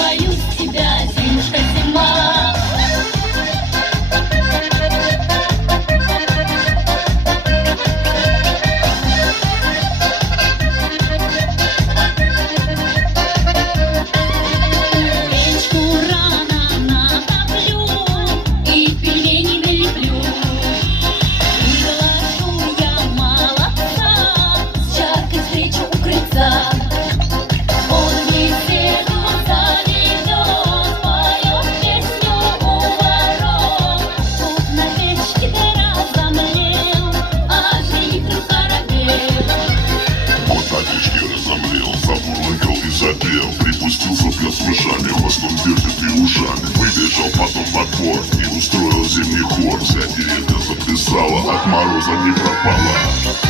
боюсь тебя, зимушка, зима. Припустил сопля с мышами, хвостом держит и ушами. Выбежал потом во двор и устроил зимний хор. Вся деревня заплясала, от мороза не пропала.